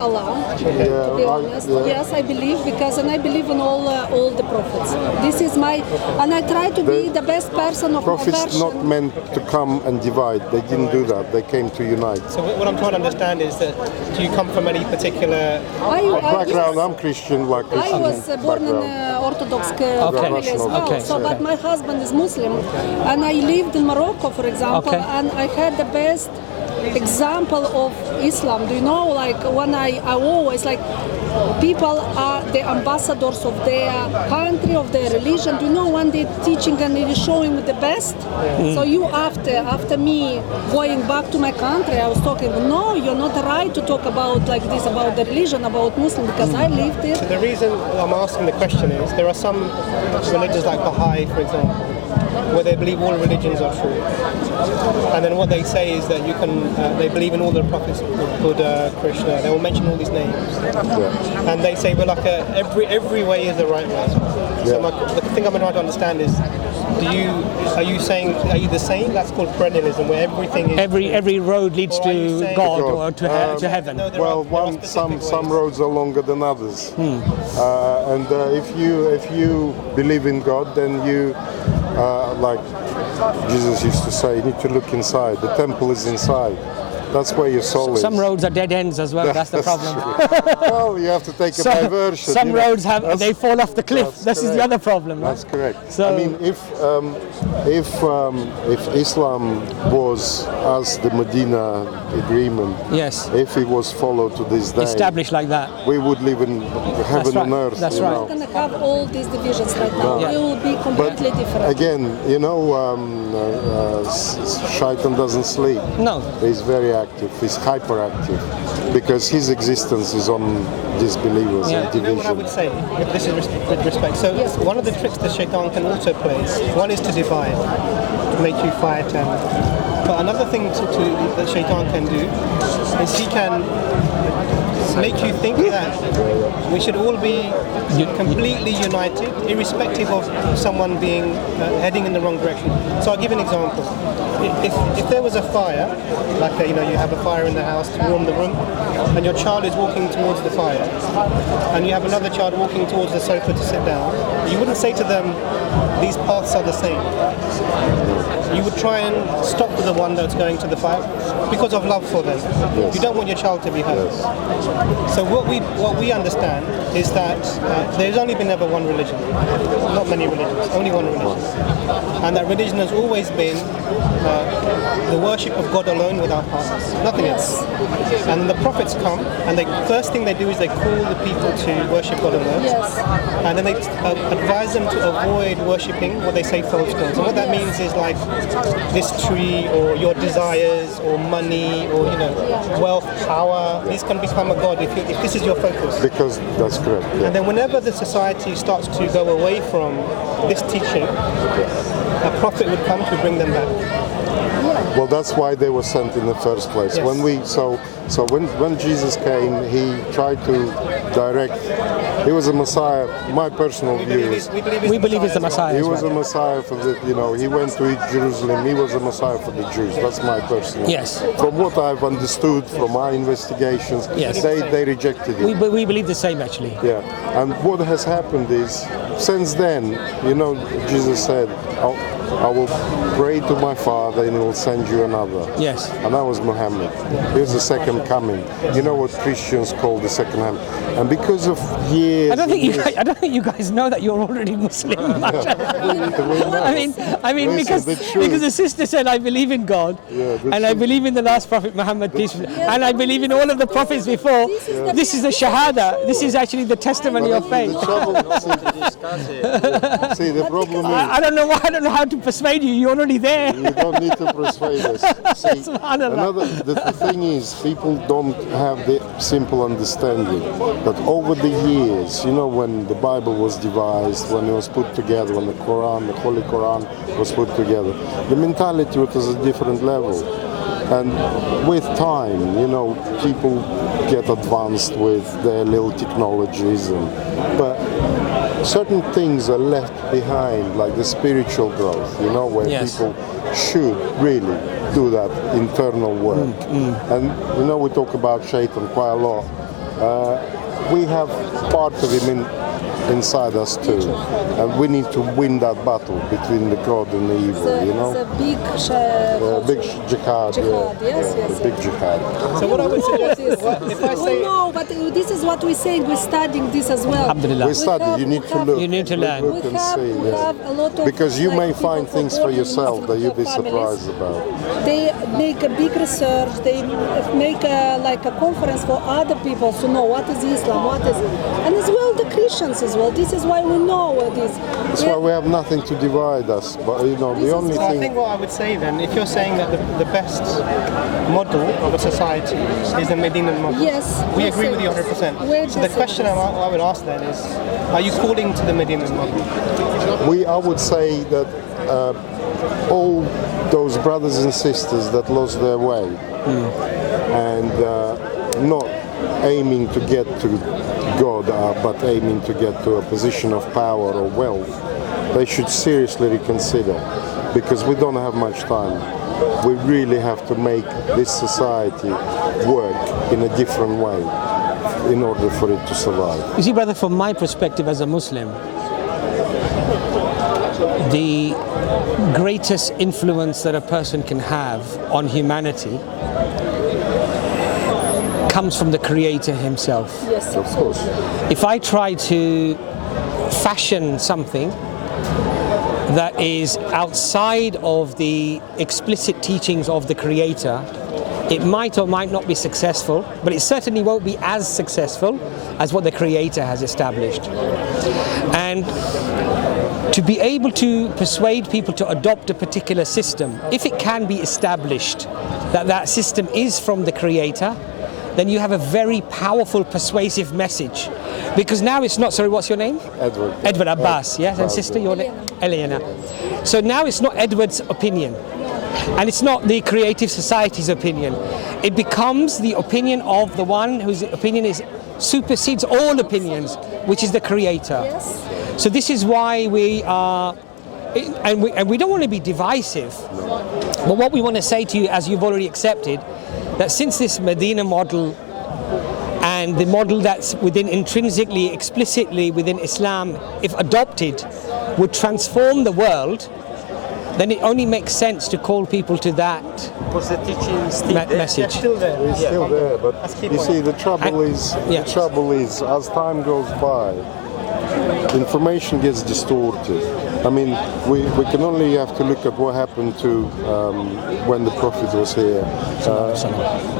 Allah, to be honest. Yes, I believe, and I believe in all the prophets. This is and I try to be the best person of my version. Prophets not meant to come and divide. They didn't do that. They came to unite. So what I'm trying to understand is that, do you come from any particular background? I'm Christian, I was born in Orthodox family as well. But my husband is Muslim, and I lived in Morocco, for example, and I had the best example of Islam. Do you know, like when I always like people are the ambassadors of their country, of their religion. Do you know when they're teaching and they're showing the best? So you after me going back to my country, I was talking, no, you're not right to talk about like this, about the religion, about Muslim, because I lived it. So the reason I'm asking the question is, there are some religions like Baha'i, for example, where they believe all religions are true. And then what they say is that you can, they believe in all the prophets, Buddha, Krishna, they will mention all these names. And they say, well, like every way is the right way. So the thing I'm trying to understand is, are you the same? That's called perennialism, where everything is every road leads to God or to heaven. Well, some roads are longer than others. And if you believe in God, then you like Jesus used to say, you need to look inside. The temple is inside. That's where your soul is. Some roads are dead ends as well. That's the problem. Well, you have to take a diversion. Some roads they fall off the cliff. This is the other problem. That's correct. So, I mean, if Islam was as the Medina Agreement, if it was followed to this day, established like that, we would live in heaven on earth. That's right. We're going to have all these divisions right now. We will be completely different. Again, Shaitan doesn't sleep. No. He's very active. He's hyperactive because his existence is on disbelievers and division. You know what I would say? This is with respect. So one of the tricks that Shaitan can also play, one is to divide, to make you fight. But another thing that Shaitan can do is he can make you think that we should all be completely united, irrespective of someone being heading in the wrong direction. So I'll give an example. If there was a fire, like you have a fire in the house to warm the room, and your child is walking towards the fire, and you have another child walking towards the sofa to sit down, you wouldn't say to them, these paths are the same. You would try and stop the one that's going to the fire because of love for them. Yes. You don't want your child to be hurt. Yes. So what we understand is that there's only been ever one religion, not many religions, only one religion, and that religion has always been the worship of God alone without partners, nothing else. And the prophets come, and the first thing they do is they call the people to worship God alone, and then they advise them to avoid worshipping what they say false gods. And what that means is like this tree, or your desires, or money, or wealth, power. These can become a god if this is your focus. Because that's correct. Yeah. And then whenever the society starts to go away from this teaching, a prophet would come to bring them back. Well, that's why they were sent in the first place. Yes. When Jesus came, he tried to direct. He was a Messiah. My personal view is we believe he's the Messiah. He was a Messiah for the. He went to Jerusalem. He was a Messiah for the Jews. That's my personal. Yes. From what I've understood from my investigations, they rejected him. We believe the same, actually. Yeah. And what has happened is, since then, Jesus said, I will pray to my Father and he will send you another. Yes. And that was Muhammad. He was the second coming. You know what Christians call the second coming. And because of years... I don't think you guys know that you're already Muslim. I mean, because the sister said, I believe in God, and I believe in the last prophet Muhammad, peace be upon him, and I believe in all of the prophets before. This is the Shahada. This is actually the testimony of faith. See, the problem is... I don't know how to persuade you. You're already there. You don't need to persuade us. See, the thing is, people don't have the simple understanding that over the years, when the Bible was devised, when it was put together, when the Quran, the Holy Quran was put together, the mentality was at a different level. And with time, people get advanced with their little technologies, but certain things are left behind, like the spiritual growth, where people should really do that internal work. And we talk about Shaitan quite a lot. we have part of him inside us too, and we need to win that battle between the God and the evil. You know, it's a big, big jihad. Yes, yes. The big jihad. So what I would suggest is, if I say, We know, but this is what we say. We're studying this as well. Alhamdulillah. We study. You need to look. You need to learn. Look and see. We have a lot of, Because you like, may people find from things for all yourself that you'll be families. surprised about. They make a big research. They make like a conference for other people to know what is Islam, what is, and as well the Christians as well. This is why we know what is. That's why we have nothing to divide us. But you know, the only so I thing. think what I would say then, if you're saying that the best model of a society is the Medinan model, Yes, we we agree say with you this. 100%. We're So the just question saying I would ask then is, are you calling to the Medinan model? I would say that all those brothers and sisters that lost their way and not aiming to get to God, but aiming to get to a position of power or wealth, they should seriously reconsider, because we don't have much time. We really have to make this society work in a different way in order for it to survive. You see, brother, from my perspective as a Muslim, the greatest influence that a person can have on humanity comes from the Creator himself. Yes, Of course. If I try to fashion something that is outside of the explicit teachings of the Creator, it might or might not be successful, but it certainly won't be as successful as what the Creator has established. And to be able to persuade people to adopt a particular system, if it can be established that that system is from the Creator, then you have a very powerful persuasive message. Because now it's not, sorry, what's your name? Edward. Edward Abbas, yes, and sister, your name? Eleanor. So now it's not Edward's opinion, and it's not the Creative Society's opinion. It becomes the opinion of the one whose opinion supersedes all opinions, which is the Creator. Yes. So this is why we are, and we don't want to be divisive, but what we want to say to you, as you've already accepted, that since this Medina model and the model that's within intrinsically, explicitly within Islam, if adopted, would transform the world, then it only makes sense to call people to that Was the teaching still there? message. Still there. It's still there, but That's key you point. see, the trouble is, as time goes by, information gets distorted. I mean, we can only have to look at what happened to when the Prophet was here.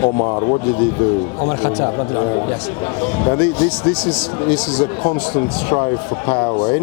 Omar, what did he do? Omar Khattab, yes. And this is a constant strive for power.